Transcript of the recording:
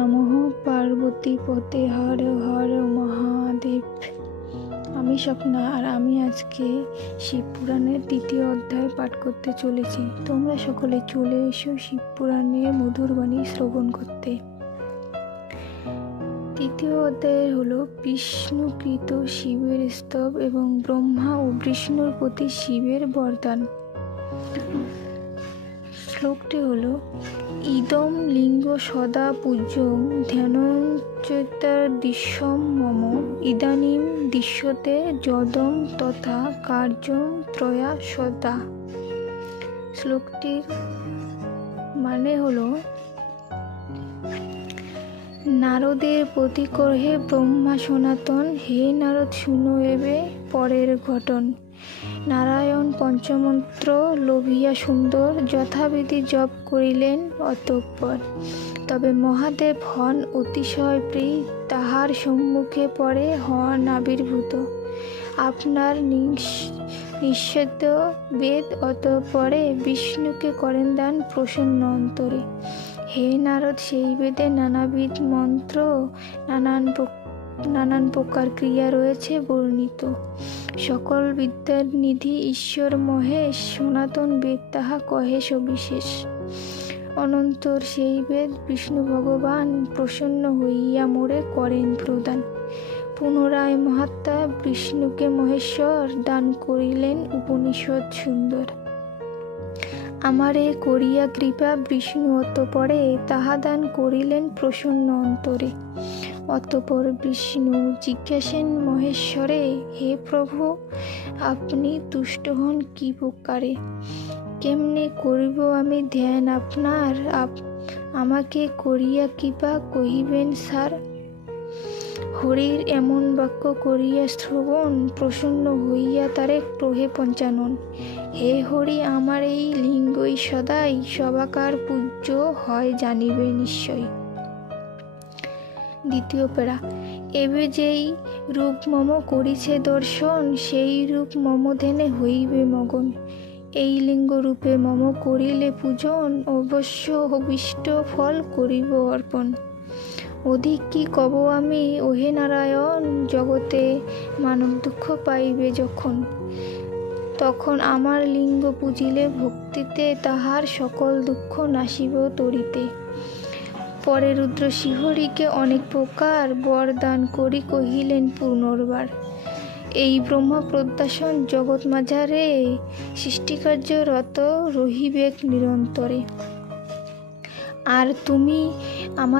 নমঃ পার্বতী পতে হর হর মহাদেব। আমি স্বপ্না, আর আমি আজকে শিবপুরাণের 3য় অধ্যায় পাঠ করতে চলেছি। তোমরা সকলে চলে এসো শিবপুরাণের মধুর বাণী শ্রবণ করতে। 3য় অধ্যায় হলো বিষ্ণুকৃত শিবের স্তব এবং ব্রহ্মা ও বিষ্ণুর প্রতি শিবের বরদান। শ্লোকটি হলো ইদম লিঙ্গ সদা পূজ্যং ধ্যানঞ্চৈতার দৃশ্যম মম ইদানীম দৃশ্যতে যদম তথা কার্যং ত্রয়া সদা। শ্লোকটির মানে হলো নারদের প্রতিকর্হে ব্রহ্মা সনাতন, হে নারদ শুনো এবে পরের ঘটন। নারায়ণ পঞ্চমন্ত্র লোভিয়া সুন্দর, যথাবিধি জপ করিলেন অতঃপর। তবে মহাদেব হন অতিশয় প্রিয়, তাহার সম্মুখে পরে হন আবির্ভূত। আপনার নিষেধ বেদ অতঃপরে বিষ্ণুকে করেন দান প্রসন্ন অন্তরে। হে নারদ, সেই বেদে নানাবিধ মন্ত্র নানান প্রকার ক্রিয়া রয়েছে বর্ণিত। সকল বিদ্যার নিধি ঈশ্বর মহেশ, সনাতন বেদ তাহা কহে সবিশেষ। অনন্তর সেই বেদ বিষ্ণু ভগবান প্রসন্ন হইয়া মোরে করেন প্রদান। পুনরায় মহাত্মা বিষ্ণুকে মহেশ্বর দান করিলেন উপনিষদ সুন্দর। আমারে করিয়া কৃপা বিষ্ণু অতঃপরে তাহা দান করিলেন প্রসন্ন অন্তরে। অতঃপর বিষ্ণু জিজ্ঞাসেন মহেশ্বরে, হে প্রভু, আপনি তুষ্ট হন কি প্রকারে? কেমনে করিব আমি ধ্যান আপনার? আমাকে করিয়া কৃপা কহিবেন সার। হরির এমন বাক্য করিয়া শ্রবণ, প্রসন্ন হইয়া তারে ক্রোহে পঞ্চানন। হে হরি, আমার এই লিঙ্গই সদাই সবাকার পূজ্য হয় জানিবে নিশ্চয়। 2য় প্যারা। এবে যেই রূপ মম করিছে দর্শন, সেই রূপ মম ধ্যানে হইবে মগন। এই লিঙ্গ রূপে মম করিলে পূজন, অবশ্য অভীষ্ট ফল করিব অর্পণ। অধিক কি কব আমি ওহে নারায়ণ, জগতে মানব দুঃখ পাইবে যখন। তখন আমার লিঙ্গ পূজিলে ভক্তিতে, তাহার সকল দুঃখ নাশিব তরিতে। পরে রুদ্র শ্রীহরিকে অনেক প্রকার বরদান করি কহিলেন পুনর্বার। এই ব্রহ্মা প্রদ্যাশন জগৎ মাঝারে, সৃষ্টিকার্য রত রহিবেক নিরন্তরে। আর তুমি আমার